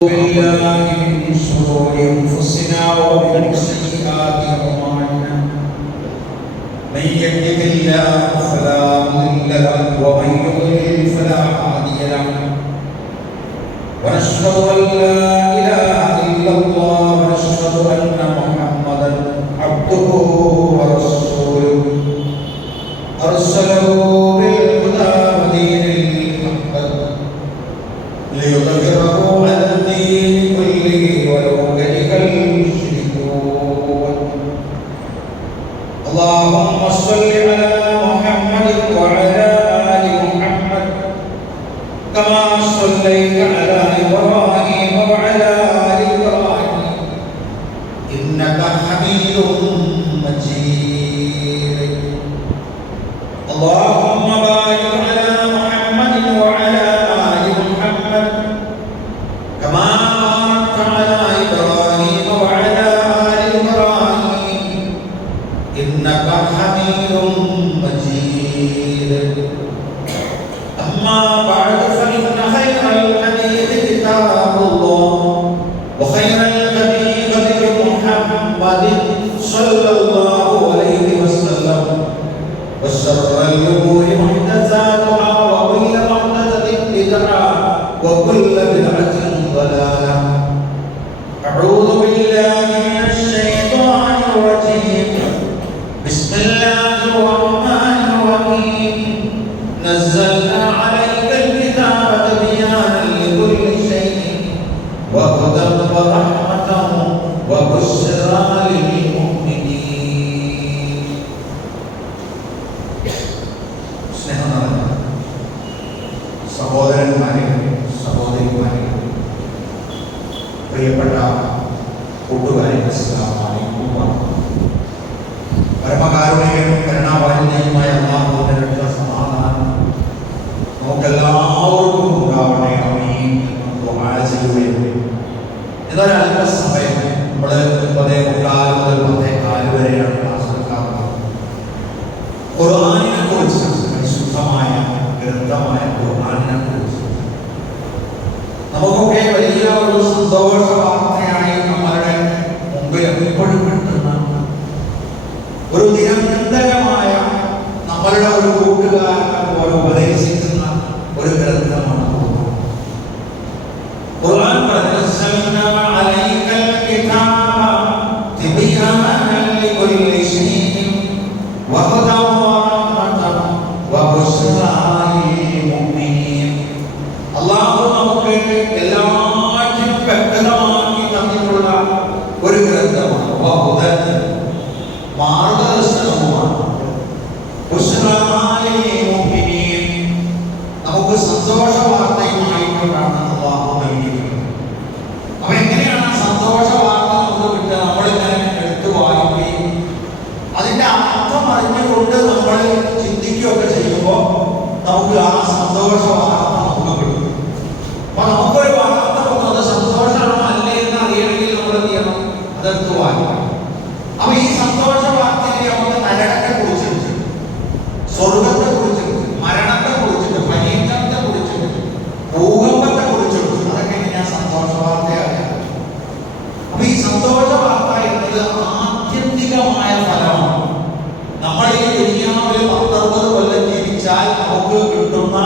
بالله من شرور أنفسنا ومن سيئات أعمالنا من يهده الله فلا مضل له ومن يضلل فلا هادي له ونشهد أن لا إله إلا الله ونشهد أن محمدا عبده ورسوله أرسله بالهدى ودين الحق ليظهره على الدين كله ولو كره المشركون اللهم صل على محمد وعلى آل محمد كما صليت على إبراهيم وعلى آل إبراهيم إنك حميد مجيد اللهم بارك على محمد وعلى آل محمد كما باركت على إبراهيم وعلى آل إبراهيم إنك حميد مجيد أما بعد فإن خير الحديث كتاب الله وخير الهدي هدي محمد صلى الله عليه وسلم وشر الأمور محدثاتها وكل محدثة بدعة وكل بدعة ضلالة أعوذ بالله من الشيطان الرجيم بسم الله الرحمن الرحيم نزلنا عليك الكتاب تبيانا لكل شيء وهدى ورحمة وبشرى للمؤمنين സഹോദരന്മാരെ സഹോദരിമാരെ പ്രിയപ്പെട്ട കൂട്ടുകാരെ പരമകാരുണികനും കരുണാവാരിധിയുമായ അല്ലാഹുവിന്റെ രക്ഷ സമാധാനം നമുക്കെല്ലാവർക്കും ഉണ്ടാവണേ ആമീൻ എന്ന് ദുആ ചെയ്യുകയും ഇതൊരു അല്പസമയം നമ്മൾ 9:15 മുതൽ 10:15 വരെയാണ് ക്ലാസ് എടുക്കാറുള്ളത്. ഖുർആനിനെ കുറിച്ച് പരിശുദ്ധമായ ഗ്രന്ഥമായ ഖുർആനിനെ കുറിച്ച് നമുക്കൊക്കെ വലിയ ഒരു സന്തോഷ വാർത്തയായി നമ്മളുടെ മുമ്പിൽ എപ്പോഴും കിട്ടുന്ന ഒരു നിരന്തരമായ നമ്മളുടെ ഒരു കൂട്ടുകാരനെ പോലെ ഉപദേശിക്കുന്ന ഒരു ഗ്രന്ഥമാണ് ഖുർആൻ. നസ്സൽനാ അലൈക്കൽ കിതാബ തിബിയാനൻ ലികുല്ലി ശൈഇൻ വഹദൻ വറഹ്മതൻ വബുശ്റാ ലിൽമുഅ്മിനീൻ. അല്ലാഹു നമുക്ക് എല്ലാറ്റിനും വ്യക്തമാക്കി തന്നിട്ടുള്ള ഒരു ഗ്രന്ഥമാണ്. വഹദൻ മാർഗദർശനവുമാണ്. ബുശ്റാ ലിൽമുഅ്മിനീൻ നമുക്ക് സന്തോഷ വാർത്തയുമായിട്ടാണ് അല്ലാഹു നൽകിയിട്ടുള്ളത്. അപ്പോൾ എങ്ങനെയാണ് സന്തോഷ വാർത്ത നമുക്ക് കിട്ടുക? നമ്മളിങ്ങനെ എടുത്തു വായിക്കുകയും അതിൻ്റെ അർത്ഥം അറിഞ്ഞുകൊണ്ട് നമ്മൾ ചിന്തിക്കുകയൊക്കെ ചെയ്യുമ്പോൾ നമുക്ക് ആ സന്തോഷ വാർത്ത നമുക്ക് കിട്ടും. അപ്പോൾ നമുക്കൊരു വാർത്ത വന്നത് സന്തോഷമാണോ അല്ലേ എന്ന് അറിയണമെങ്കിൽ നമ്മൾ എന്ത് ചെയ്യണം? അതെടുത്ത് വായിക്കണം. അപ്പോൾ ഈ സന്തോഷ വാർത്തയിൽ നമുക്ക് നരകത്തെ കുറിച്ചിട്ട്, സ്വർഗത്തെ കുറിച്ചിട്ട്, മരണത്തെ കുറിച്ചിട്ട്, പരീക്ഷണത്തെ കുറിച്ചിട്ട്, ഭൂകമ്പത്തെ കുറിച്ചിട്ട്, അതൊക്കെ ഞാൻ സന്തോഷ വാർത്തയാണ്. അപ്പൊ ഈ സന്തോഷ വാർത്ത എന്നത് ആത്യന്തികമായ ഫലമാണ്. നമ്മൾ ഈ ദുനിയാവിൽ 10-60 കൊല്ലം ജീവിച്ചാൽ നമുക്ക് കിട്ടുന്ന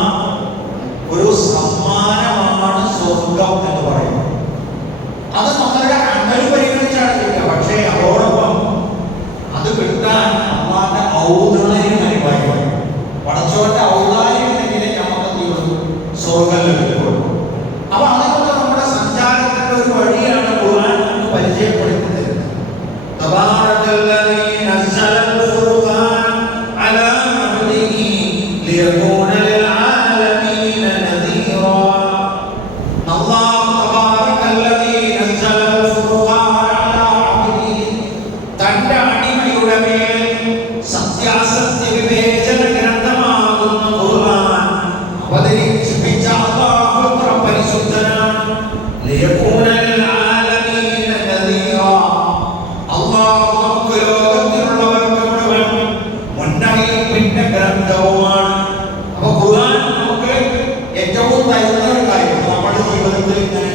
ഒരു സമ്മാനമാണ് സ്വർഗം എന്ന് പറയുന്നത്. അത് നമ്മളുടെ അമല് പരിഗണിച്ചാണ് കിട്ടുക. പക്ഷേ അതോടൊപ്പം അത് കിട്ടാൻ അള്ളാന്റെ ഔദാര്യം അനുഭവം, പടച്ചോന്റെ ഔദാര്യം ഉണ്ടെങ്കിലേ നമുക്ക് എന്ത് ചെയ്യുള്ളൂ? സ്വർഗം ലഭിക്കുള്ളൂ. അപ്പൊ അതിനുള്ള നമ്മുടെ സഞ്ചാരത്തിന്റെ ഒരു വഴിയാണ് ഖുർആൻ നമുക്ക് പരിചയപ്പെടുത്തി തരുന്നത്. തബാറകല്ലദീ നസ്സലൽ ഖുർആന അലാ അബ്ദിഹി ലിയകൂന ലിൽആലമീന നദീറാ. അല്ലാഹു തബാറകല്ലദീ നസ്സലൽ ഖുർആന അലാ അബ്ദിഹി തന്റെ അടിമയുടെ മേൽ സത്യാസത്യ വിവേചന ഗ്രന്ഥമാകുന്ന ഖുർആൻ അവതരിപ്പിച്ച അല്ലാഹു അത്ര പരിശുദ്ധനാണ്. ലിയകൂന ലിൽആലമീന നദീറാ. അല്ലാഹു നമുക്ക് ലോകത്തിലുള്ളവർക്ക് മുഴുവൻ മുന്നറിയിപ്പിന്റെ ഗ്രന്ഥവുമാണ്. അപ്പോൾ ഖുർആൻ നമുക്ക് ഏറ്റവും തരുന്ന ഒരു കാര്യം നമ്മുടെ ജീവിതത്തിൽ ഇങ്ങനെ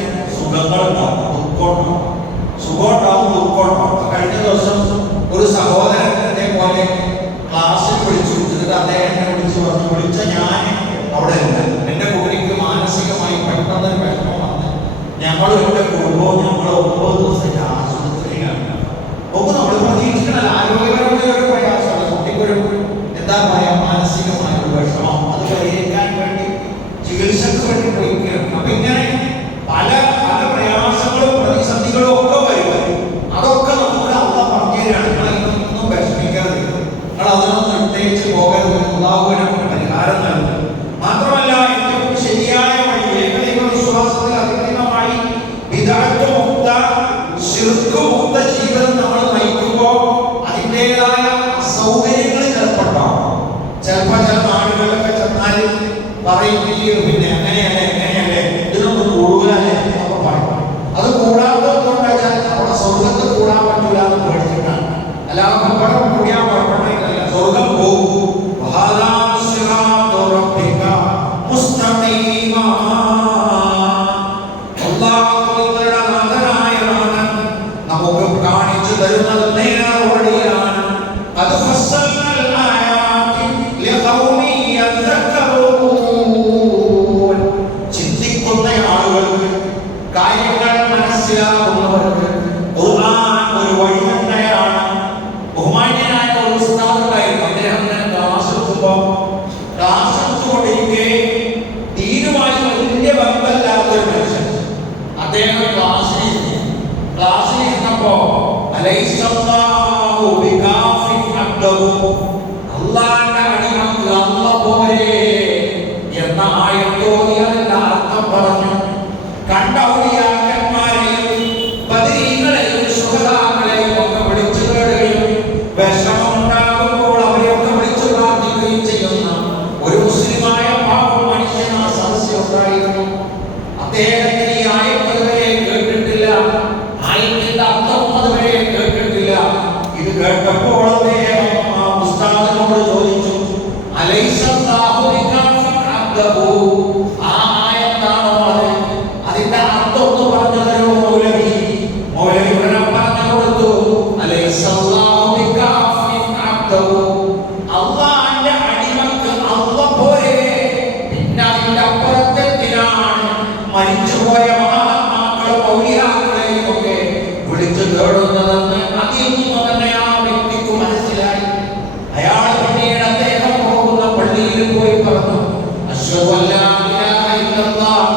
കാര്യങ്ങൾ മനസ്സിലാകുന്നവർക്ക് ഖുർആൻ ഒരു വഴി തന്നെയാണ്. ബഹുമാന്യനായ ഒരു ഉസ്താദ് ഉണ്ടായിരുന്നു. അദ്ദേഹം ക്ലാസ് എടുത്തുകൊണ്ടിരിക്കെ ദീനുമായി വലിയ ബന്ധമില്ലാത്തൊരു മനുഷ്യൻ അദ്ദേഹം ക്ലാസ്സിലിരുന്നപ്പോ അലൈസല്ലാഹു ബികാഫിൻ അബ്ദഹു, അല്ലാഹുവിന്റെ അടിമക്ക് അല്ലാഹ് പോരെ എന്ന ആയത്തോതിയതിന്റെ അർത്ഥം പറഞ്ഞു. കണ്ട ഔലിയാക്കന്മാരെയും ബദരീങ്ങളെയും ശുഹദാക്കളെയും ഒക്കെ വിളിച്ചു തേടുകയും വിഷമമുണ്ടാകുമ്പോൾ അവരെയൊക്കെ വിളിച്ചു പ്രാർത്ഥിക്കുകയും ചെയ്യുന്ന ഒരു മുസ്ലിമായ പാവം മനുഷ്യൻ ആ സദസ്സിൽ ഉണ്ടായിരുന്നു. അദ്ദേഹത്തിന് ഈ ആയത്ത് വരെ കേട്ടിട്ടില്ല, ആയത്തിന്റെ അർത്ഥം അതുവരെ കേട്ടിട്ടില്ല. ഇത് കേട്ടപ്പോൾ അദ്ദേഹം ആ ഉസ്താദിനോട് ചോദിച്ചു, അലൈസല്ലാഹു ബികാഫിൻ അബ്ദഹു, ആ ആയത്താണോ അത്? അതിന്റെ അർത്ഥം ഒന്ന് പറഞ്ഞു തരുമോ മൗലവി? മൗലവി ഉടനെ പറഞ്ഞു കൊടുത്തു, അലൈസല്ലാഹു ബികാഫിൻ അബ്ദഹു, അല്ലാഹുവിന്റെ അടിമക്ക് അല്ലാഹ് പോരെ. പിന്നെ അതിന്റെ അപ്പുറത്തെന്തിനാണ് മരിച്ചുപോയ മഹാത്മാക്കളും ഔലിയാക്കളെയും ഒക്കെ വിളിച്ചു തേടുന്നതെന്ന് അതിൽ നിന്ന് തന്നെ ആ വ്യക്തിക്ക് മനസ്സിലായി. അയാൾ പിന്നീട് അദ്ദേഹം പോകുന്ന പള്ളിയിൽ പോയി പറഞ്ഞു, അശ്ഹദു അല്ലാ ഇലാഹ ഇല്ലല്ലാഹ്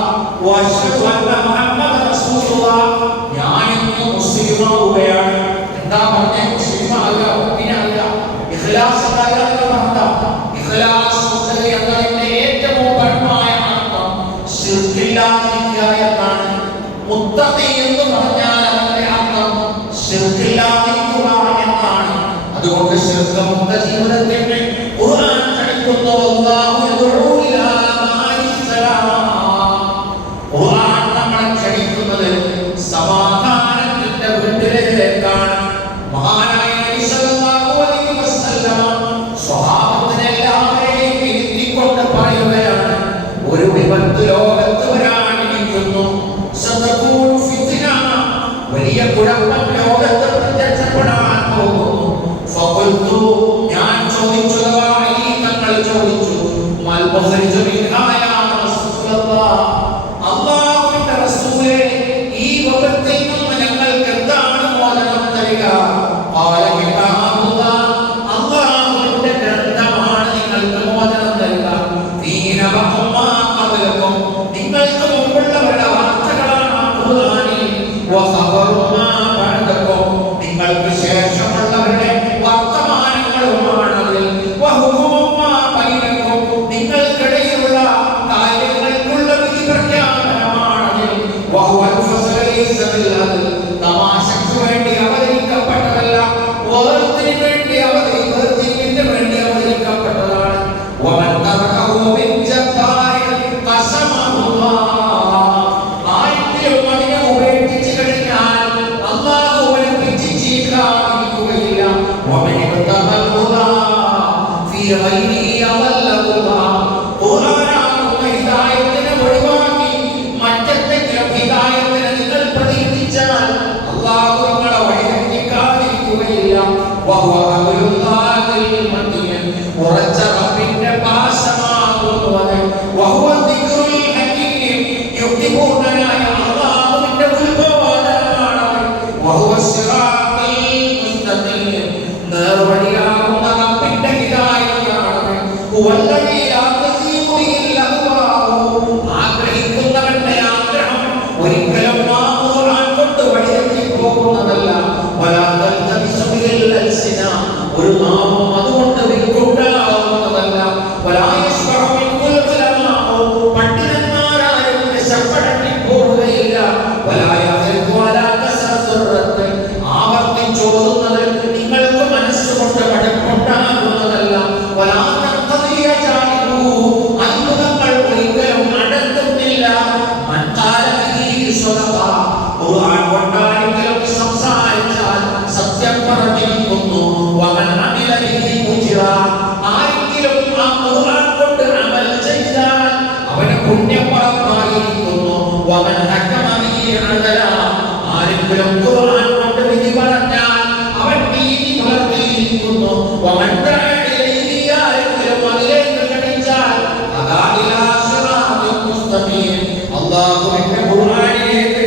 വ അശ്ഹദു അന്ന മുഹമ്മദൻ റസൂലുള്ളാഹ്, ഞാൻ ഇന്ന് മുസ്ലിമാവുകയാണ്. എന്താ പറഞ്ഞേ? മുസ്ലിമാവുക, മുഅ്മിനാവുക, ഇഖ്ലാസ് ഉണ്ടാകുക. ഇഖ്ലാസ് എന്നതിന്റെ ഏറ്റവും പരമമായ അർത്ഥം ശിർക്കില്ലാതിരിക്കുക എന്നാണ്. മുത്തഖി എന്ന് പറഞ്ഞാൽ അതിന്റെ അർത്ഥം ശിർക്കില്ലാതിരിക്കുക എന്നാണ്. അതുകൊണ്ട് ശിർക്കമുക്ത ജീവിതത്തിന് ഖുർആൻ ക്ഷണിക്കുന്നു, അല്ലാഹു യദ്ഉ ഇലാ സലാം. ഖുർആൻ നമ്മളെ ക്ഷണിക്കുന്നത് സമാധാനത്തിന്റെ വീട്ടിലേക്കാണ്. മഹാനായ നബി സല്ലല്ലാഹു അലൈഹി വസല്ലം സ്വഹാബത്തിനെ എല്ലാവരെയും ഇരുത്തിക്കൊണ്ട് പറയുകയാണ്, ഒരു വിപത്ത് ലോകത്ത് വരാനിരിക്കുന്നു. സതകൂനു ഫിത്ന, വലിയ കുഴപ്പം ലോകത്ത് പ്രത്യക്ഷപ്പെടാൻ പോകുന്നു. ഫഖുൽതു, ഞാൻ ചോദിച്ചു, തങ്ങൾ ചോദിച്ചു, മൽ മുഖ്രിജു മിൻഹാ യാ റസൂലല്ലാഹ്, അല്ലാഹുവിന്റെ റസൂലേ, ഈ വിപത്തിൽ നിന്ന് ഞങ്ങൾക്ക് എന്താണ് മോചനം തരിക? ഖാല കിതാബുല്ലാഹ്, അല്ലാഹുവിന്റെ ഗ്രന്ഥമാണ് നിങ്ങൾക്ക് മോചനം തരിക. ഫീന വഖമ്മാ ഖബലകും, നിങ്ങൾക്ക് മുമ്പുള്ളവരുടെ വാർത്തകളാണ് ഖുർആനിൽ. വഖബറുമാ ബഅദകും, നിങ്ങൾക്ക് ശേഷമുള്ളവരുടെ വർത്തമാനങ്ങളുമാണ് അതിൽ. വഹുകുമുമാ ബൈനകും, നിങ്ങൾക്കിടയിലുള്ള കാര്യങ്ങൾക്കുള്ള വിധി പ്രഖ്യാപനമാണ് അതിൽ. വഹുവൽ ഫസ്ലു ലൈസ ബിൽ, തമാശയ്ക്ക് വേണ്ടി അവതരിക്കപ്പെട്ടതല്ല, വേർതിരിവിന് വേണ്ടി അവതരിക്കപ്പെട്ടതാണ്. വമൻ തറകഹു മിൻ ജബ്ബാരിൻ ഖസമഹുല്ലാഹ്, ആരെങ്കിലും അതിനെ ഉപേക്ഷിച്ചു കഴിഞ്ഞാൽ അല്ലാഹു അവനെ പിച്ചിച്ചീക്കാതിരിക്കുകയില്ല. വമൻ ഇബ്തഗൽ ഹുദാ ഫീ ഗൈരിഹി അദല്ലഹുല്ലാഹ്, ഖുർആനാകുന്ന ഹിദായത്തിനെ ഒഴിവാക്കി മറ്റെന്തെങ്കിലും ഹിദായത്തിനെ നിങ്ങൾ പ്രതീക്ഷിച്ചാൽ അല്ലാഹു നിങ്ങളെ വഴിതെറ്റിക്കാതിരിക്കുകയില്ല. വഹുവ അബ്ദുല്ലാഹിൽ മതീൻ, ഉറച്ച റബ്ബിന്റെ പാശമാകുന്നു അത്. വഹുവ ദിക്റുൽ ഹകീം, യുക്തിപൂർണ്ണനായ അല്ലാഹുവിന്റെ ഉത്ബോധനമാണ്. വഹുവ സിറാത്തുൽ മുസ്തഖീം, നേർവഴിയാകുന്ന റബ്ബിന്റെ ഹിദായത്താണ്. ഹുവല്ലദീ ലാ തസീബു ബിഹിൽ അഹ്വാഉ, ആഗ്രഹിക്കുന്നവന്റെ ആഗ്രഹം ഒരിക്കലും ഖുർആൻ കൊണ്ട് വഴിതെറ്റിപ്പോകുന്നതല്ല. വലാ തൽതബിസു ബിഹിൽ അൽസിന, ഒരു നാമം അതുകൊണ്ട് വിട്ടുണ്ടാവുന്നതല്ല. വലാ യശ്ഫഉ മിൻകുൽ ഉലമാഉ, പണ്ഡിതന്മാരാരും രക്ഷപ്പെടട്ടിപ്പോവുകയില്ല. വലാ യഖിഫു അലാ കസറത്തുറത്ത്, ആവർത്തിച്ചോതുന്നത് നിങ്ങൾക്ക് മനസ്സുകൊണ്ട് മടുപ്പുണ്ടാകുന്നതല്ല. വലാ തഖദിയ ജാഇബു, അത്ഭുതങ്ങൾ ഒരിക്കലും നടത്തുന്നില്ല. മൻ ഖാല ബിഹി സ്വദഖ, ഖുർആൻ കൊണ്ടാരെങ്കിലും സംസാരിച്ചാൽ സത്യം പറഞ്ഞിരിക്കുന്നു. വമൻ അമില ബിഹി ഉജ്റ, ആരെങ്കിലും ആ ഖുർആൻ കൊണ്ട് അമൽ ചെയ്താൽ അവന് പുണ്യം പ്രാപ്തമായിരിക്കുന്നു. വമൻ ഹകമ ബിഹി അദല, ആരെങ്കിലും ഖുർആൻ കൊണ്ട് വിധി പറഞ്ഞാൽ അവൻ നീതി പുലർത്തിയിരിക്കുന്നു. വമൻ ദഅ ഇലൈഹി, ആരെങ്കിലും അതിലേക്ക് ക്ഷണിച്ചാൽ അദാ ഇലാ സിറാത്തുൽ മുസ്തഖീം, അല്ലാഹുവിന്റെ ഖുർആനിലേക്ക്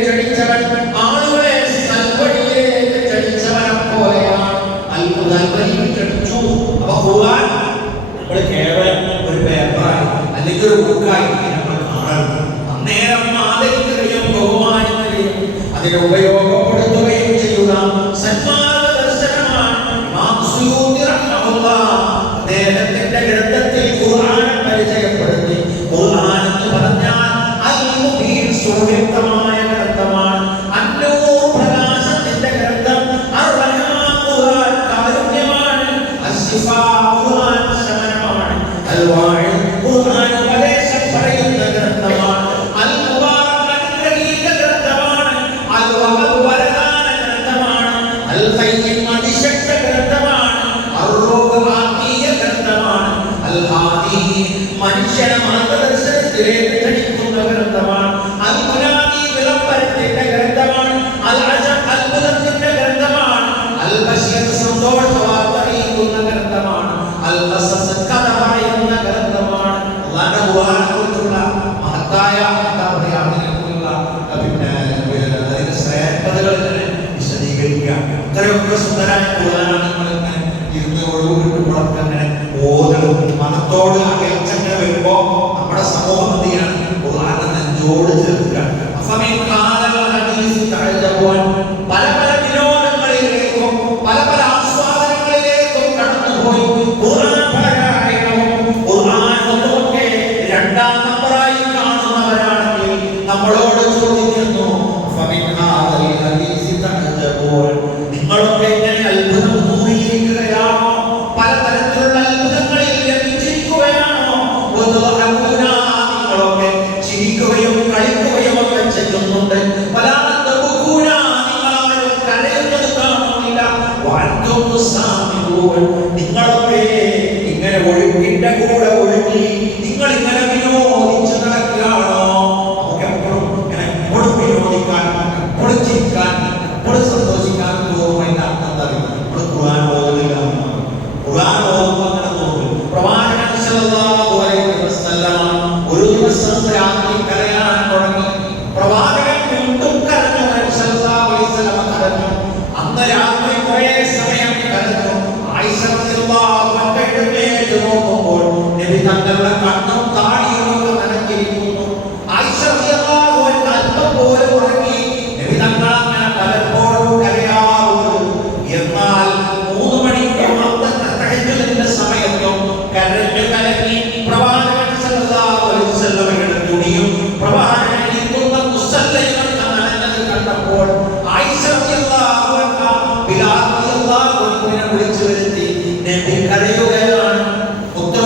വലിയൊരു ബുക്കായി നമ്മൾ കാണണം. അന്നേരം ആദരിക്കുകയും ബഹുമാനിക്കുകയും അതിനെ ഉപയോഗപ്പെടുത്തുകയും ചെയ്യുക സന്മാർഗദർശനമാണ്. ഇമാം സുയൂത്തി റഹ്മഹുല്ലാഹ് അദ്ദേഹത്തിന്റെ ഗ്രന്ഥത്തിൽ ഖുർആൻ പരിചയപ്പെടുത്തി. ഖുർആൻ എന്ന് പറഞ്ഞാൽ അൽ-മുബീൻ സുവ്യക്തമായ ഗ്രന്ഥമാണ്. അന്നൂർ പ്രകാശത്തിന്റെ ഗ്രന്ഥം. അർ-റഹ്മാൻ ഖുർആൻ കാരുണ്യമാണ്. അസ്-സിഫാ ഖുർആൻ ശമനമാണ്. അൽ-വാഇദ് ഖുർആൻ ഉപദേശം പറയുന്ന ഗ്രന്ഥമാണ്. അൽ-മുബാറക് അനുഗ്രഹീത ഗ്രന്ഥമാണ്. അൽ-വഹബ് വരദാന ഗ്രന്ഥമാണ്. അൽ-ഖയ്യിം അതിശക്ത ഗ്രന്ഥമാണ്. അർ-റൂഹ് ആത്മീയ ഗ്രന്ഥമാണ്. അൽ-ഹാദി മനുഷ്യനെ മാർഗദർശനത്തിലേക്ക് ക്ഷണിക്കുന്ന ഗ്രന്ഥമാണ്. അൽ-മുനാദി വിളംബരത്തിന്റെ ഗ്രന്ഥമാണ്. അൽ-അജബ് അത്ഭുതത്തിന്റെ ഗ്രന്ഥമാണ്. അൽ-ബശീർ സന്തോഷ വാർത്ത അറിയിക്കുന്ന ഗ്രന്ഥമാണ്. അൽ-ഖസസ് കഥ പറയുന്ന ഗ്രന്ഥമാണ്. അല്ലാഹുവിന്റെ ഖുർആനെക്കുറിച്ചുള്ള മഹത്തായ അതിന്റെ ശ്രേഷ്ഠതകൾ വിശദീകരിക്കുക. ഇത്രയൊക്കെ സുന്ദരമായ ഖുർആനാണ്. നിങ്ങൾ ഇരുന്ന് ഒഴിവ് കിട്ടുമ്പോഴൊക്കെ അങ്ങനെ ഓതലും മതത്തോട് അകൽച്ചങ്ങനെ വരുമ്പോ നമ്മുടെ സമൂഹം എന്തിനാണ് ഖുർആനെ നെഞ്ചോട് ചേർക്കുക. പല പല വിനോദങ്ങളിലേക്കും പല പല ആസ്വാദനങ്ങളിലേക്കും കടന്നുപോയി ഖുർആൻ പാരായണവും ഖുർആൻ ഒന്നുമൊക്കെ രണ്ടാം നമ്പറായി കാണുന്നവരാണെങ്കിൽ നമ്മളോട് ചോദിക്കുന്നു, നിങ്ങളൊക്കെ ഇങ്ങനെ അത്ഭുതം തോന്നിയിരിക്കുകയാണോ? പലതരത്തിലുള്ള അത്ഭുതങ്ങളിൽ ലഭിച്ചിരിക്കുകയാണോ? നിങ്ങളൊക്കെ ചിരിക്കുകയും കളിക്കുകയും ഒക്കെ ചെയ്യുന്നുണ്ട്. നിങ്ങളാരും കരയുന്നത് കാണുന്നില്ല. നിങ്ങളൊക്കെ ഇങ്ങനെ ഒഴുക്കിന്റെ കൂടെ ഒഴുകി നിങ്ങൾ ഇങ്ങനെ വിനോദിച്ച് നടക്കുകയാണോ? നമുക്ക് എപ്പോഴും ഇങ്ങനെ എപ്പോഴും വിനോദിക്കാൻ, എപ്പോഴും ചിരിക്കാൻ, എപ്പോഴും സന്തോഷിക്കാൻ തോന്നുന്നില്ല. നമ്മൾ ഖുർആൻ ഓതുന്നില്ല. ഖുർആൻ ഓതുമ്പോൾ അങ്ങനെ തോന്നും. പ്രവാചകൻ സല്ലല്ലാഹു അലൈഹി വസല്ലം ഒരു ദിവസം രാത്രി കരയാൻ തുടങ്ങി. പ്രവാചകൻ വീണ്ടും കരഞ്ഞു. സല്ലല്ലാഹു അലൈഹി വസല്ലം കരഞ്ഞു. അന്ന് രാത്രി കുറേ സമയം കരഞ്ഞു. ആയിഷ റളിയല്ലാഹു അൻഹ എഴുന്നേറ്റ് നോക്കുമ്പോൾ നബി തങ്ങളുടെ കണ്ണും താടിയും ഒക്കെ നനഞ്ഞിരിക്കുന്നു. ആയിഷ റളിയല്ലാഹു അൻഹ അല്പം പോലും ഉറങ്ങി. നബി തങ്ങൾ അങ്ങനെ പലപ്പോഴും കരയാറുണ്ട്. എന്നാൽ 3 മണിക്ക് തഹജ്ജുദിന്റെ സമയത്തും കരഞ്ഞു കലങ്ങി പ്രവാചകൻ സല്ലല്ലാഹു അലൈഹി വസല്ലമയുടെ തുണിയും പ്രവാചകൻ ഇരിക്കുന്ന മുസല്ലയും നനഞ്ഞത് കണ്ടപ്പോൾ ആയിഷ റളിയല്ലാഹു അൻഹ ബിലാൽ റളിയല്ലാഹു അൻഹുവിനെ വിളിച്ചു വരുത്തി. നബി കരയുകയാണ്.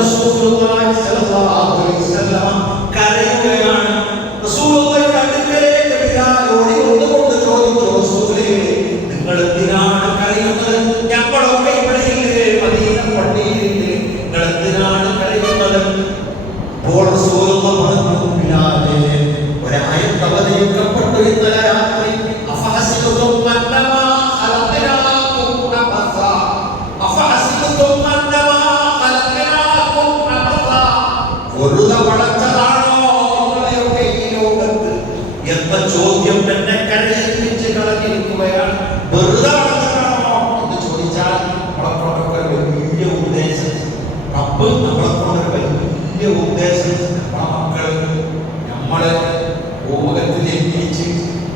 റസൂലുള്ളാഹി സ്വല്ലല്ലാഹു അലൈഹി വസല്ലം കരയുകയാണ്. റസൂലുള്ളാഹിയുടെ അടുക്കലേക്ക് ബിലാൽ ഓടി വന്നുകൊണ്ട് ചോദിച്ചു, റസൂലേ, നിങ്ങൾ എന്തിനാണ് കരയുന്നത്? ഞങ്ങളൊക്കെ ഇവിടെയില്ലേ, മദീന പള്ളിയിലില്ലേ, നിങ്ങൾ എന്തിനാണ് കരയുന്നത്? അപ്പോൾ റസൂലുള്ളാഹി പറഞ്ഞു, ബിലാലേ, ഒരായത്ത് അവതരിക്കപ്പെട്ടു ഇന്നലെ രാത്രി. അഫഹസിബതും അന്നമാ ഖലഖനാകും അബസാ, അഫഹസിബതും അന്നമാ ഖലഖനാകും അബസാ, വെറുതെ വളച്ചതാണോ നിങ്ങളെയൊക്കെ ഈ ലോകത്ത് എന്ന ചോദ്യം എന്നെ കരയിപ്പിച്ച് കളഞ്ഞിരിക്കുകയാണ്. വെറുതെ വളച്ചതാണോ എന്ന് ചോദിച്ചാൽ നമ്മളെ വലിയ ഉദ്ദേശം, റബ്ബ് നമ്മളെ വലിയ ഉദ്ദേശം, നമ്മളെ മക്കള് നമ്മളെ ഭൂമുഖത്തിൽ എത്തിച്ച്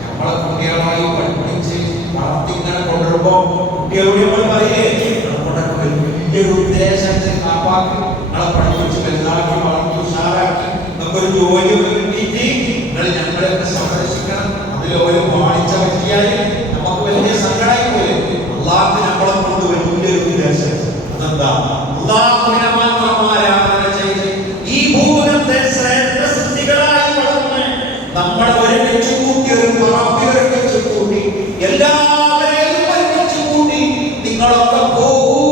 നമ്മളെ കുട്ടികളായി പഠിപ്പിച്ച് വളർത്തിങ്ങനെ കൊണ്ടുവരുമ്പോ കുട്ടികളോട് നമ്മൾ പറയില്ലേ, നമ്മളൊക്കെ വലിയൊരു ഉദ്ദേശം കാപ്പാക്കി നമ്മളെ പഠിപ്പിച്ച് വലുതാക്കി വളർത്തി ഉഷാറാക്കി നമുക്കൊരു ജോലി കിട്ടിയിട്ട് നിങ്ങൾ ഞങ്ങളെയൊക്കെ സംരക്ഷിക്കണം. അതിൽ ഒരു വാണിച്ച പറ്റിയാൽ നമുക്ക് വലിയ സങ്കടമായി പോലെ. അള്ളാഹ് നമ്മളെ കൊണ്ട് വലിയൊരു ഉദ്ദേശം. അതെന്താ? അള്ളാഹുവിനെ മാത്രം ആരാധന ചെയ്ത് ഈ ഭൂമുഖത്തെ ശ്രേഷ്ഠ സിദ്ധികളായി വളർന്ന് നമ്മളെ ഒരുമിച്ച് കൂട്ടി, ഒരു പറമ്പിൽ ഒരുമിച്ച് കൂട്ടി, എല്ലാവരെയും ഒരുമിച്ച് കൂട്ടി നിങ്ങളൊക്കെ പോകൂ,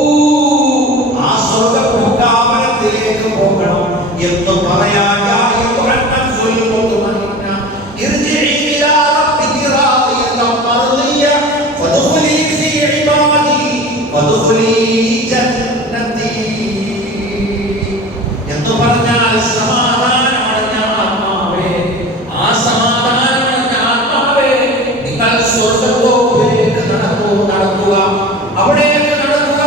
ആ സ്വർഗ്ഗപൂങ്കാവനത്തിലേക്ക് പോകണം എന്ന് പറയാൻ എന്ന് പറഞ്ഞാൽ സമാധാനമടഞ്ഞ ആത്മാവേ, ആ സമാധാനമടഞ്ഞ ആത്മാവേ, നിങ്ങൾ സ്വർഗ്ഗത്തിലേക്ക് നടക്കുക, അവിടേക്ക് നടക്കുക.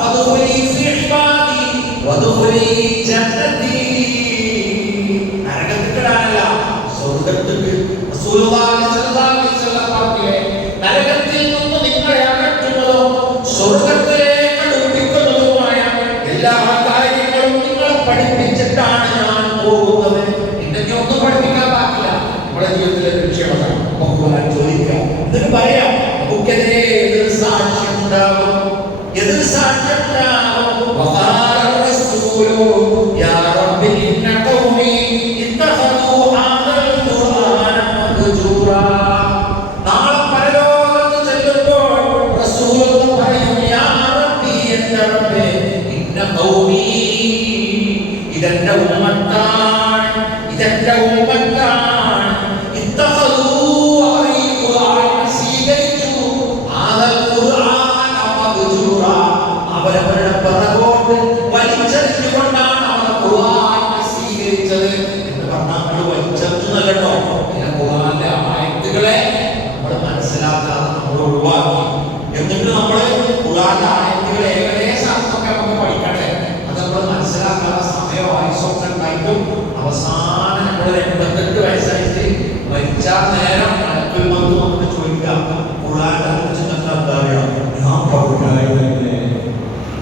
ഫദ്ഖുലി ഫീ ഇബാദി വദ്ഖുലി ജന്നതി. നമ്മൾ മനസ്സിലാക്കാതെ നമ്മൾ ഒഴിവാക്കി. എന്നിട്ട് നമ്മൾ ഖുർആനിലെ ആയത്തുകൾ ഏകദേശം അർത്ഥമൊക്കെ നമുക്ക് പഠിക്കട്ടെ, അത് നമ്മൾ മനസ്സിലാക്കാതെ സമയം വയസ്സൊക്കെ ഉണ്ടായിട്ടും അവസാനം നമ്മൾ 88 വയസ്സായിട്ട് മരിച്ചാൽ നേരം മലക്കുൽ മൗത്ത് നമുക്ക് ചോദിക്കാം, ഖുർആനെ കുറിച്ച് നിങ്ങൾക്ക് എന്താ അറിയാം? ഞാൻ പഠിക്കാറില്ലേ,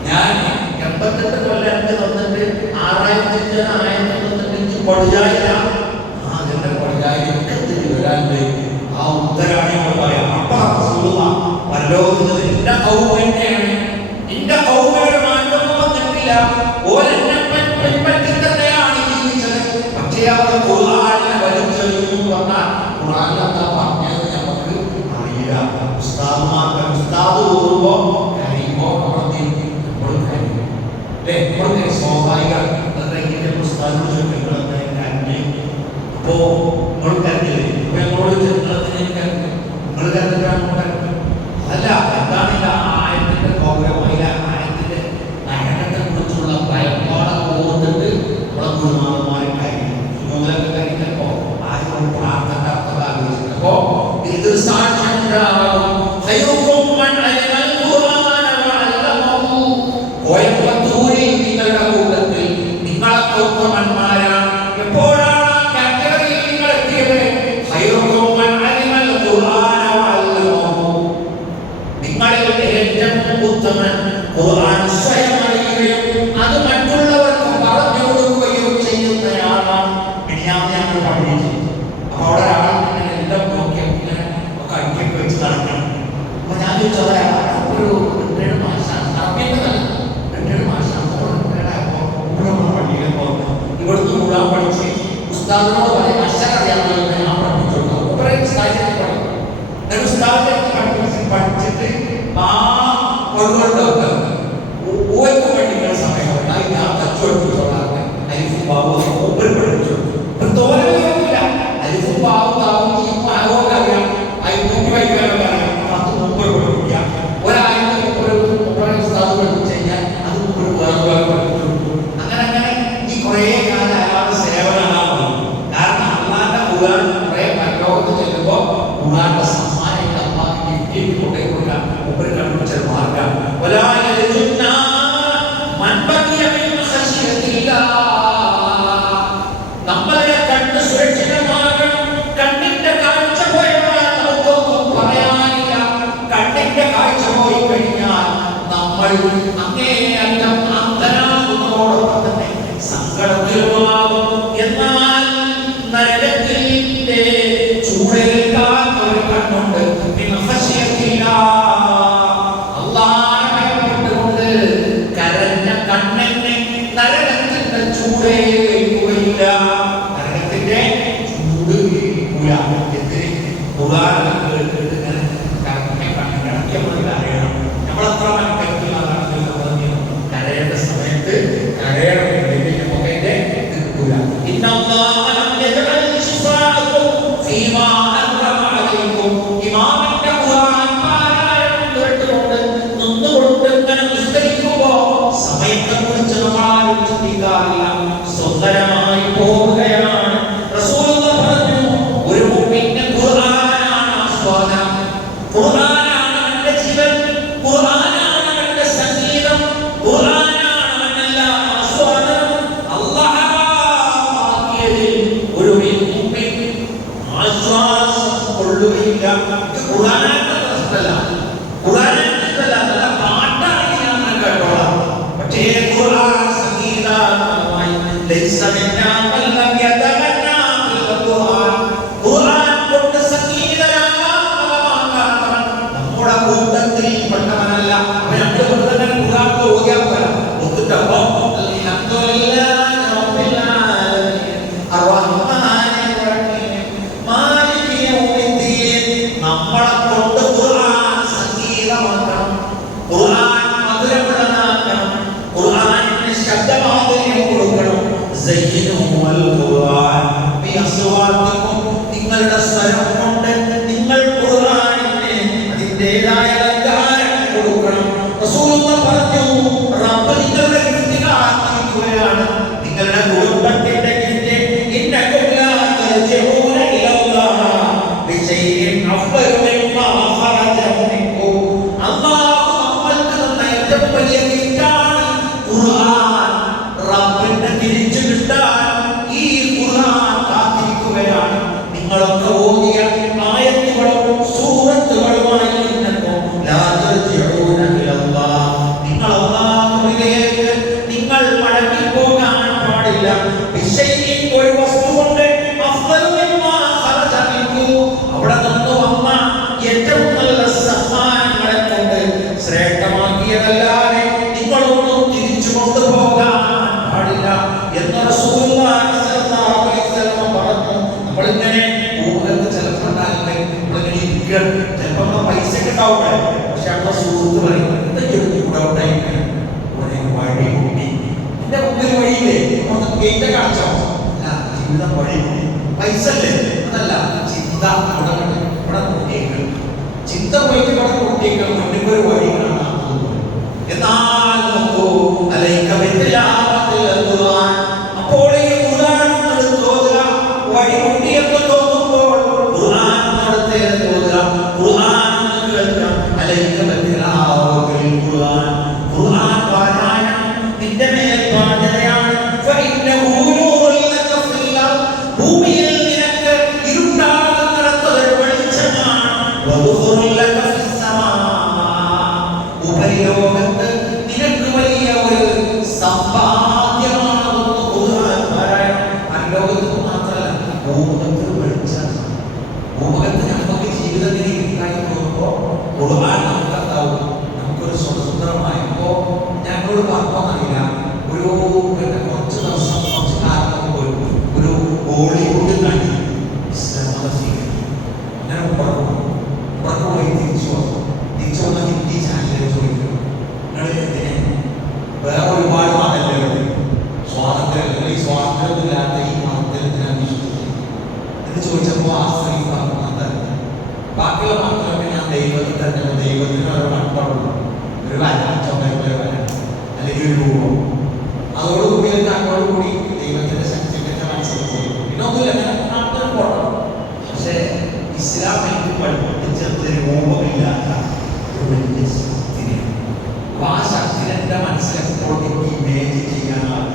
ഞാൻ 88 കൊല്ലം എനിക്ക് തന്നിട്ട് 6000 ആയത്ത് തന്നിട്ട് എനിക്ക് പഠിക്കാറില്ല. അതിന്റെ പഠിക്കാതിരിക്കത്തിൽ വരാണ്ട് ആ ഉത്തരാണ് നമ്മൾ പറയാം. അപ്പൊ പരലോകത്ത് എന്റെ കൗമ തന്നെയാണ്, എന്റെ കൗമയുടെ മാറ്റമൊന്നും വന്നിട്ടില്ല, ഓരെന്നെ പിൻപറ്റി തന്നെയാണ് ജീവിച്ചത്. പക്ഷേ അവർ ഖുർആനെ വലിച്ചെറിയുന്നു പറഞ്ഞാൽ ഖുർആനിൽ എന്താ പറഞ്ഞത് നമുക്ക് അറിയില്ല. ഉസ്താദുമാർക്ക് ഉസ്താദ് ഓടുമ്പോ കഴിയുമ്പോ നമ്മൾ സ്വാഭാവിക ഉസ്താദിനോട് ചോദിക്കുന്നത് അപ്പോ നിങ്ങൾ കരുതില്ലേ, അപ്പൊ ഞങ്ങളോട് നിങ്ങൾ കരുതിട്ടാണ് അല്ല. എന്താണ് ആയത്തിന്റെ ഗൗരവമായ ആയത്തിന്റെ നരകത്തെ കുറിച്ചുള്ള ഭയപ്പാടൊക്കെ ഓർത്തിട്ട് നമ്മളെ ഗുരുനാഥന്മാരെ കാര്യം ചുമതലൊക്കെ കഴിഞ്ഞപ്പോ ആരും പ്രാർത്ഥന അർത്ഥം ആലോചിച്ചപ്പോ ഇത് കോയമ്പത്തൂരിൽ നിങ്ങളുടെ കൂട്ടത്തിൽ നിങ്ങളെ ഉത്തമന്മാരാണ്. എപ്പോഴാണ് കാറ്റഗറിയിൽ നിങ്ങൾ എത്തിയത്? നിങ്ങളിൽ ഏറ്റവും ഉത്തമൻ ഖുർആൻ സ്വയം അറിയുകയും അത് മറ്റുള്ളവർക്ക് പറഞ്ഞു കൊടുക്കുകയും ചെയ്യുന്നയാളാണ്. ഞങ്ങൾ പഠിച്ചു. അപ്പൊ അവിടെ ഒരാൾ എല്ലാം നോക്കി ഇങ്ങനെ ഒക്കെ അടുക്കി വെച്ച് നടക്കണം. അപ്പൊ ഞാൻ ചോദിച്ചത് ഒരു റിട്ടയർഡ് മാഷാണ്, റിട്ടയർഡ് മാഷാണ്. ഇവിടുന്ന് മുഴുവൻ പഠിച്ച് ഉസ്താദിനോട് പറയും അക്ഷരറിയാമോ ഞാൻ പഠിപ്പിച്ചു കൊടുക്കും. ഉസ്താദിനെ പഠിച്ചിട്ട് ആ കൊണ്ടുകൊണ്ടൊക്കെ ഓർക്ക് പഠിക്കുന്ന സമയമുണ്ടായി ഞാൻ തച്ചുകൊടുത്തോളാണ്. അരിഫും ബാബു മൂപ്പർ പഠിച്ചു. തോന്നില്ല അരിഫും ബാബു താവും ഈ ആരോഗ്യം അറിയാം, അതിന് തൂക്കി വയ്ക്കാനൊക്കെ അറിയാം. അത് മൂപ്പർ പഠിപ്പിക്കാം. ഒരായിരം മൂപ്പർ ഉസ്താദ് പഠിപ്പിച്ചു കഴിഞ്ഞാൽ അത് മൂപ്പർ വേറെ പഠിപ്പിച്ചു. അങ്ങനെ ഈ കുറേ കാലം അയാളുടെ സേവനമാണ്. കാരണം അള്ളാന്റെ ഖുർആൻ കുറേ പരലോകത്ത് ചെല്ലുമ്പോൾ ഖുർആന്റെ സമ്മാനമായിട്ട് അള്ളാഹ് ഗിഫ്റ്റ് കൊണ്ടേ കൊടുക്കാം. മൂപ്പർ കണ്ടുപിടിച്ച മാർഗം നമ്മളുടെ കണ്ണ് സുരക്ഷിതമാകണം. കണ്ണിന്റെ കാഴ്ച പോയാൽ നമുക്കൊന്നും പറയാനില്ല. കണ്ണിന്റെ കാഴ്ച പോയി കഴിഞ്ഞാൽ നമ്മൾ അങ്ങേയറ്റം അന്ധനാകുന്നതോടൊപ്പം തന്നെ സങ്കടത്തിലുമാകും. എന്നാൽ നരകത്തിന്റെ ചൂടേൽക്കാൻ ഒരു കണ്ണുണ്ട്. അള്ളാഹനെ ഭയപ്പെട്ടുകൊണ്ട് കരഞ്ഞ കണ്ണിന് നരകത്തിന്റെ ചൂടേ ഏൽക്കുകയില്ല. നരകത്തിന്റെ ചൂട് ഏൽക്കൂല. അറിയണം നമ്മളെത്ര മനക്കരുത്തുള്ളതാണ്. കരയേണ്ട സമയത്ത് കരയണമെങ്കിൽ നമുക്ക് അതിന്റെ കിട്ടൂല. ഇമാമിന്റെ ഖുർആൻ പാരായണം കേട്ടുകൊണ്ട് നിന്നുകൊണ്ട് ഇങ്ങനെ നിസ്കരിക്കുമ്പോ സമയത്തെ കുറിച്ച് നമ്മൾ ആരും ചിന്തിക്കാറില്ല. സുന്ദരമായി പോവുകയാണ്. റസൂലുള്ളാഹി പറഞ്ഞു, ഒരു മുഅ്മിന്റെ ഖുർആനാണ് ആസ്വാദനം, ഖുർആനാണ് അവന്റെ ജീവൻ, ഖുർആനാണ് അവന്റെ സംഗീതം, ഖുർആനാണ് അവന്റെ ആസ്വാദനം. അല്ലാഹ് ആക്കിയതിൽ ഒരു മുഅ്മിൻ ആശ്വാസം കൊള്ളുകയില്ല. ഖുർആനാണ് പ്രശ്നമല്ല, ഖുർആനാണ് പ്രശ്നമല്ല, നല്ല പാട്ടാണ് ഞാൻ കേട്ടോളാം. പക്ഷേ ഖുർആൻ സംഗീതമായി ലൈസ മിന്നാ മൻ ലം യതഗന്നാ ബിൽ ഖുർആൻ. ഖുർആൻ കൊണ്ട് സംഗീതരാകാൻ നമ്മുടെ കൂട്ടത്തിൽ പെട്ടവനല്ല. നമ്മുടെ കൂട്ടത്തിൽ ഖുർആൻ ഓതിയാൽ പോരാ. ഒത്തിട്ടപ്പോ അൽഹംദുലില്ലാഹി റബ്ബിൽ ആലമീൻ അർറഹ്മാനിർ റഹീം മാലികി യൗമിദ്ദീൻ. നമ്മളെ കൊണ്ട് ഖുർആൻ സംഗീതമാക്കണം, ഖുർആൻ മധുരമുള്ളതാക്കണം, ഖുർആനിന് ശബ്ദമാധുര്യം കൊടുക്കണം. സയ്യിദുൽ ഖുർആൻ ബിഅസ്വാതികും. നിങ്ങളുടെ സ്വരം കൊണ്ട് നിങ്ങൾ ഖുർആനിന് അതിന്റേതായ അലങ്കാരം കൊടുക്കണം. റസൂലുള്ളാഹി പറഞ്ഞു, റബ്ബ് നിങ്ങളുടെ ഗിഫ്റ്റ് കാത്തിരിക്കുകയാണ്, നിങ്ങളുടെ കുടുംബത്തിന്റെ ഗിഫ്റ്റ്. ഇന്നകും ലാ തർജിഊന ഇലല്ലാഹ് ബിശൈഇൻ അഫ്ളു കുട്ടികൾ ചിലപ്പോൾ നമ്മളെ പൈസ ഒക്കെ ഉണ്ടാവുക, പക്ഷെ നമ്മളെ സുഹൃത്ത് പറയും എന്തെങ്കിലും കൂടെ ഉണ്ടായിരിക്കണം വഴി കുട്ടി എന്റെ മുമ്പിൽ വഴിയില്ലേ ഗേറ്റ് കാണിച്ചോ അല്ല ജീവിതം വഴി പൈസ അല്ലേ അതല്ല ചിന്ത ഇവിടെ കുട്ടിയേക്കൾ ചിന്ത പോയിട്ട് ഇവിടെ കുട്ടിയേക്കൾ മുന്നിൽ ഒരു വഴി കാണാൻ എന്നാൽ നോക്കൂ അപ്പോൾ ഈ ഖുർആൻ എടുത്തോതുക വഴി കുട്ടിയെന്ന് തോന്നുമ്പോൾ ഖുർആൻ തോതുക ഖുർആൻ കേൾക്കാം ഖുർആൻ പാരായണം നിന്റെ മേൽ ബാധ്യതയാണ്. ഭൂമിയിൽ നിനക്ക് ഇരുട്ടാകുന്നിടത്തൊരു വെളിച്ചമാണ്. ഉപരിലോകത്ത് നിനക്ക് വലിയ ഒരു സമ്പാദ്യമാണ് ഖുർആൻ പാരായണം. പരലോകത്ത് മാത്രമല്ല ഭൂമുഖത്ത് വെളിച്ചമാണ്. ഭൂമുഖത്ത് നമുക്ക് ജീവിതത്തിൽ ഇരുട്ടായി തോന്നുമ്പോൾ ഖുർആൻ നമുക്ക് എന്താവും, നമുക്കൊരു സ്വതന്ത്രമായപ്പോ ഞങ്ങളോട് പറഞ്ഞറിയില്ല ഒരു കുറച്ച് ദിവസം കുറച്ച് കാലം ഒരു ബോളിവുഡ് നടി ഞാൻ പുറത്തു പോയി തിരിച്ചു വന്ന ഹിന്ദി ചാനലിൽ ചോദിക്കുന്നു നിങ്ങൾ എന്തിനെ വേറെ ഒരുപാട് മതങ്ങളുണ്ട് സ്വാതന്ത്ര്യം ഈ സ്വാതന്ത്ര്യമൊന്നുമില്ലാത്ത ഈ മതത്തിൽ ഞാൻ വിശ്വസിക്കുന്നു എന്ന് ചോദിച്ചപ്പോൾ ആ സ്ത്രീ പറഞ്ഞു ബാക്കിയുള്ള മക്കളൊക്കെ ഞാൻ ദൈവത്തിൽ തന്നെ ദൈവത്തിന് ഒരു മട്ടുള്ളൂ ഒരു വര ചുമരുള്ള വര അല്ലെങ്കിൽ ഒരു രൂപം അതോടുകൂടി അങ്ങോടുകൂടി ദൈവത്തിന്റെ ശക്തിയൊക്കെ മനസ്സിലാക്കി പിന്നെ ഒന്നുമില്ല അങ്ങനെ പോകണം. പക്ഷെ ഇസ്ലാം എനിക്ക് പഠിപ്പിച്ചത് രൂപമില്ലാത്ത ഒരു വലിയ ശക്തിയാണ്. അപ്പൊ ആ ശക്തി എന്റെ മനസ്സിലെപ്പോൾ എനിക്ക് ഇമേജ് ചെയ്യാനാണ്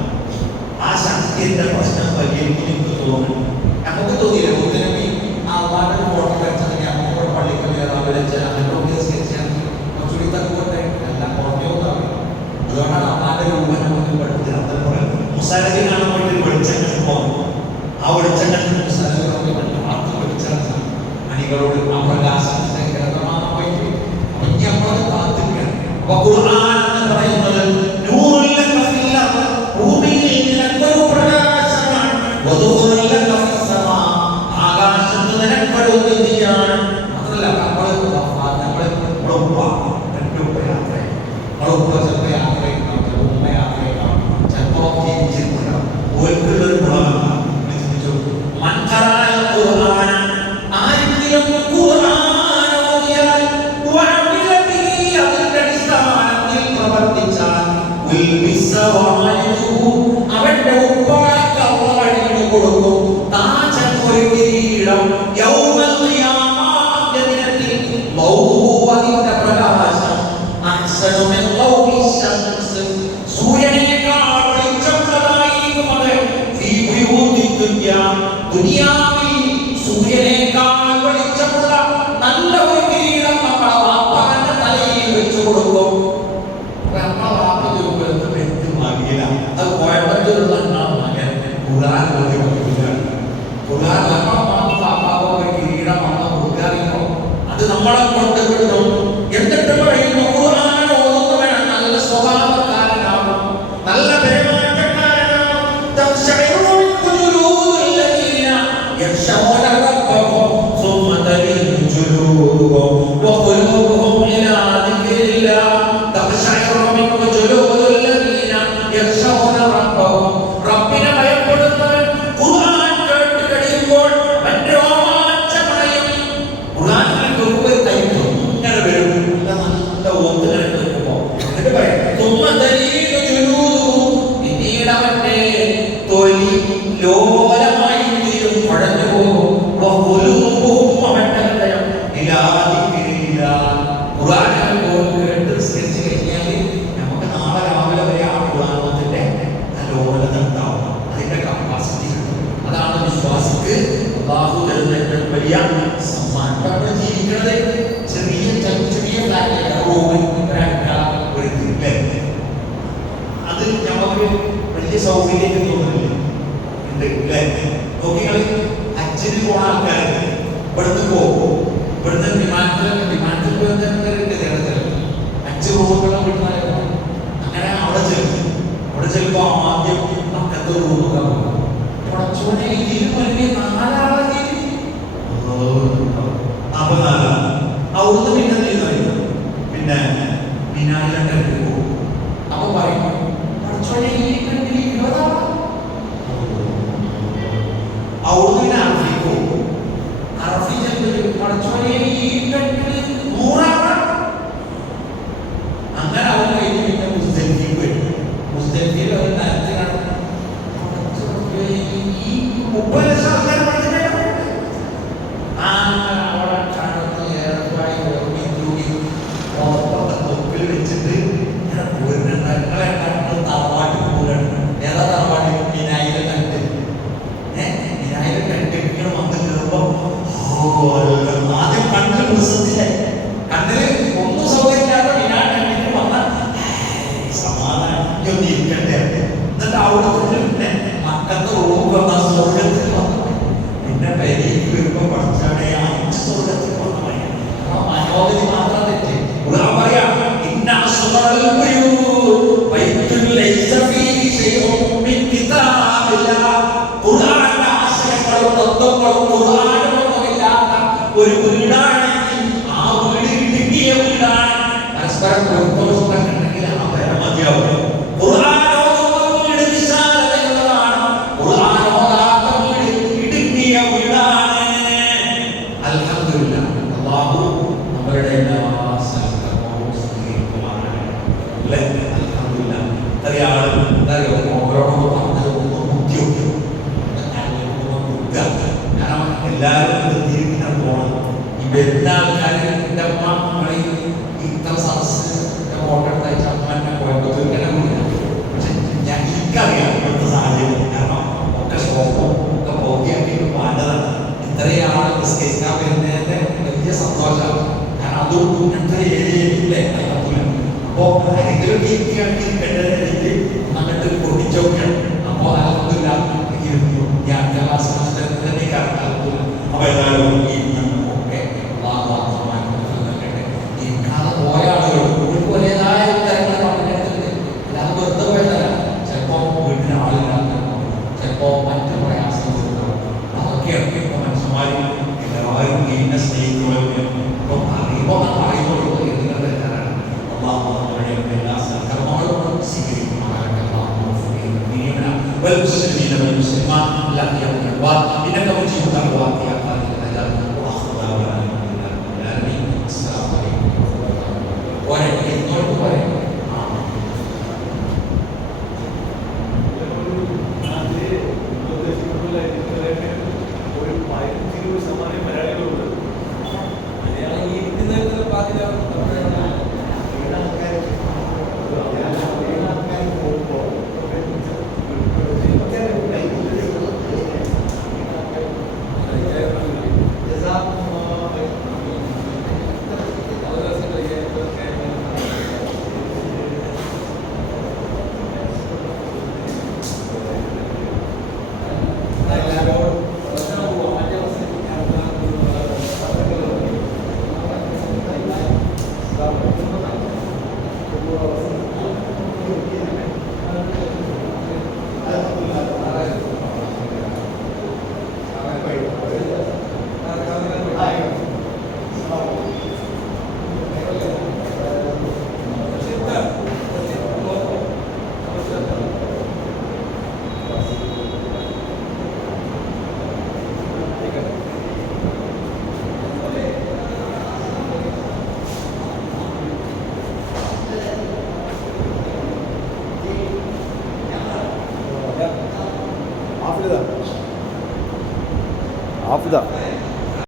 ആ ശക്തി എന്റെ പ്രശ്നം പരിഹരിക്കും എനിക്ക് തോന്നുന്നു. നമുക്ക് തോന്നിയില്ല ഒത്തിരി ആൾക്കാരുടെ ഫോട്ടോ വെച്ചിട്ടുണ്ടെങ്കിൽ നമുക്ക് പള്ളിക്കൽ അങ്ങോട്ട് സ്കെച്ച് ചെയ്യാൻ കുറച്ചുകൂടി തക്കുകൊണ്ടേ എല്ലാം കുറഞ്ഞോന്നാണ്. അതുകൊണ്ടാണ് അമ്മാന്റെ രൂപം നമുക്ക് പഠിപ്പിച്ചത്. അതേപോലെ മുസാലി കാണാൻ വേണ്ടി ഒരു വെളിച്ചം പോകുന്നു. ആ വെളിച്ചം മുസാലി വെളിച്ചം അണികളോട് ആ പ്രകാശത്തിന്റെ കിരണമാണ് പോയിട്ട് നമ്മളത് കാത്തിരിക്കണം. അപ്പൊ ഖുർആൻ എന്ന് പറയുന്നത് ഭൂമിയിൽ നിനക്കൊരു പ്രകാശമാണ്, ആകാശത്ത് നിനക്കൊരു നിധിയാണ്. മാത്രമല്ല ചിലപ്പോൾ യാത്രയുണ്ടാവും, ചിലപ്പോൾ ഉമ്മ യാത്രയുണ്ടാവും, ചിലപ്പോൾ ജീവിച്ചിട്ടുണ്ടാവും. ഓർക്കുള്ളൊരു ഗുണമെന്താണ് ആരെങ്കിലും ഖുർആൻ ഓതിയാൽ അതിന്റെ അടിസ്ഥാനത്തിൽ പ്രവർത്തിച്ചാൽ അവന്റെ ഉപ്പായ്ക്ക് അള്ളാഹു കൊടുക്കും താജൻ ഒരു കിരീടം യൗമൽ ഖിയാമത്ത് ദിനത്തിൽ അതിന്റെ പ്രകാശം അഹ്സനു മിൻ ളൗഇ ശംസ് സൂര്യനേക്കാൾ വെളിച്ചമുള്ളതായിരിക്കും അത്. ഫീ ബുയൂതി ദുനിയാ ദുനിയാവിൽ സൂര്യനേക്കാൾ വെളിച്ചമുള്ള നല്ല ഒരു കിരീടം നമ്മുടെ വാപ്പാന്റെ തലയിൽ വെച്ച് കൊടുക്കും. നമ്മളെ വാപ്പ ചോദിക്കുന്നത് വ്യക്തമാകില്ല. അത് കോയമ്പത്തൂരുള്ള മകൻ ഖുർആൻ ഓതി പഠിക്കുകയാണ്. ഖുർആൻ വാപ്പാപ്പ കിരീടം വന്ന കൊടുക്കാറിയോ അത് നമ്മളെ കൊണ്ട് വിടുന്നു. എന്നിട്ട് പറയുന്നു ഖുർആൻ ഓതുന്നവൻ നല്ല സ്വഭാവക്കാരനാവും, നല്ല പെരുമാറ്റക്കാരനാവും. റബ്ബിനെ ഭയപ്പെടുന്നവൻ ഖുർആൻ കേട്ട് കഴിയുമ്പോൾ ഇങ്ങനെ വരും നല്ല ഒത്തുകഴിഞ്ഞ് പിന്നീട് അവന്റെ തൊലി ലോലമായി തീരും, കുഴഞ്ഞു പോകും. അവന്റെ ഹൃദയം കേട്ട് സ്കെച്ച് കഴിഞ്ഞാൽ നമുക്ക് നാളെ രാവിലെ വരെ ആ ഖുർആനത്തിന്റെ ആ ലോലത ഉണ്ടാവും, അതിന്റെ കപ്പാസിറ്റി കിട്ടും. അതാണ് വിശ്വാസിക്ക് അല്ലാഹു തരുന്ന ഏറ്റവും വലിയ സമ്മാനം. നമ്മൾ ജീവിക്കുന്നത് ചെറിയ ഫ്ലാറ്റ് അത് നമുക്ക് വലിയ സൗകര്യം തോന്നുന്നില്ല ഉണ്ട് അല്ലേ? നോക്കിക്കളി ഹജ്ജിന് പോണ ആൾക്കാർ ഇവിടുന്ന് പോകും, ഇവിടുന്ന് വിമാനത്തിൽ കേരളത്തിൽ 5 റൂമുകളും വിടുന്ന അങ്ങനെ അവിടെ ചെല്ലുമ്പോ ആദ്യം പക്കത്തെ റൂമൊക്കെ ഇതിന് വലിയ 4 ആളെ 44 അവിടുന്ന് പിന്നെ ചെയ്യുന്നു, പിന്നെ മിനായിലൊക്കെ പോകും. അപ്പൊ പറയും പഠിച്ചോളെ ഈ കണ്ടിൽ 20 അവിടുന്ന് പിന്നെ അറഫിക്ക് പോകും. അറഫി ചെല്ലുമ്പോൾ പഠിച്ചോളെ ഈ കണ്ടിൽ 100 അങ്ങനെ അവൻ കഴിഞ്ഞ് പിന്നെ മുസ്തലിഫിക്ക് വരും. മുസ്തലിഫിൽ അവർ നേരത്തിലാണ് ഈ 30 ലക്ഷം ആൾക്കാർ പഠിച്ചിട്ടുണ്ട്. അവിടെ കടന്ന് ഏറെപ്പായി തൊപ്പിൽ വെച്ചിട്ട് ഇങ്ങനെ പോരുന്നുണ്ട്. നിങ്ങളെ തറവാട്ടിൽ പോരാണ്. ഏതാ തറവാട്ടിൽ? വിനായിലെ കണ്ട്. വിനായിലെ കണ്ട് ഇങ്ങനെ വന്ന് കയറുമ്പോ ആദ്യം കണ്ണിൽ പ്രസത്തിലായി. കണ്ണില് ഒന്നും സൗകര്യമില്ലാത്ത വിനാട് കണ്ടിട്ട് വന്ന സമാധാനം ഇരിക്കണ്ടേ. എന്നിട്ട് അവിടെ പിന്നെ മക്കത്തെ റൂം വന്ന സ്വർഗത്തിൽ വന്നു. പിന്നെ പെരേക്ക് വരുമ്പോ പഠിച്ചാടെ 5 സ്വർഗത്തിൽ വന്നു. മനോഗതി മാത്രം തെറ്റ്. ഖുർആൻ പറയാ ഇന്ന അസ്റൽ ബൈത്തുൽ ലൈസ ഫീഹി ശൈഉൻ മിൻ കിതാബില്ലാഹ്. ഖുർആന്റെ ആശയങ്ങളും തത്വങ്ങളും ഖുർആനിലൊന്നുമില്ലാത്ത ഒരു വീടാണെങ്കിൽ ആ വീട് ഇടുങ്ങിയ വീടാണ്. പരസ്പരം പൊരുത്തമുണ്ടെങ്കിൽ ആ പേര മതിയാവും. ഖുർആനോടുള്ള വീട് വിശാലതയുള്ളതാണ്. ഖുർആനോടാത്ത വീട് ഇടുങ്ങിയ വീടാണ്. അൽഹംദുലില്ലാഹ് അല്ലാഹു അവരുടെ എല്ലാ സൽക്കർമ്മവും സ്വീകരിക്കുമാറാകട്ടെ. അല്ലേ? അൽഹംദുലില്ലാഹ്. ഓരോന്നും പറഞ്ഞതൊന്നും മുഖ്യമൊക്കെ കാരണം എല്ലാവരും തിരിഞ്ഞാൽ പോകണം. ഈ വരുന്ന ആൾക്കാർ എൻ്റെ അമ്മ നമ്മളീ ഇത്ര സദസ് ഫോട്ടോ എടുത്തയച്ച അമ്മ കോയമ്പത്തൂരിനെ കൂടില്ല. പക്ഷെ എനിക്കറിയാം ഇവിടുത്തെ സാഹചര്യം. കാരണം ഒക്കെ ഷോപ്പും ഒക്കെ പോക്കിയാക്കി വേണ്ടതാണ്. ഇത്രയും ആൾ നിസ്കരിക്കാൻ വരുന്നതിൻ്റെ വലിയ സന്തോഷമാണ്. കാരണം അതും ഇങ്ങനത്തെ ഏരിയയില്ലേ നടക്കൂല. അപ്പോൾ ആരെങ്കിലും ഇരിക്കുകയാണെങ്കിൽ കെട്ടതിലേക്ക് അങ്ങോട്ട് പൊട്ടിച്ചോക്കാണ്. അപ്പോൾ അതൊന്നുമില്ല ഇരുന്നു. ഞാൻ ക്ലാസ് തന്നെ കറക്റ്റാകൂല. അപ്പോൾ ഏതായാലും ഒക്കെ ഇരിക്കാതെ പോയ ആളുകൾ ഒരേതായ ഉത്തരങ്ങൾ പറഞ്ഞെടുത്തിട്ട് അല്ലാതെ വെറുതെ പോയതല്ല. ചിലപ്പോൾ വീട്ടിന് ആളില്ലാത്ത, ചിലപ്പോൾ മറ്റു പ്രയാസങ്ങളുണ്ടാവും. അതൊക്കെയാണ് ഇപ്പോൾ മനുഷ്യന്മാർ എല്ലാവരും എന്നെ സ്നേഹിക്കുകയും ഇപ്പം അറിയുമ്പോൾ പറയുന്നുള്ളൂ എന്നുള്ള തരാണ്. അള്ളാഹു നമ്മുടെ എല്ലാ സൽക്കർമ്മങ്ങളും സ്വീകരിക്കുമാറാകട്ടെ. والمسلمين والمسلمات لا يوم الوقت إنك مجيب الدعوات يا خالق الأجل وآخر دعوانا الحمد لله رب العالمين. السلام عليكم ورحمة الله وبركاته. ഒരു 1000 സമാന മലയാളികളുണ്ട്. മലയാളം ഈ ഇന്ത്യൻ പാതിരാ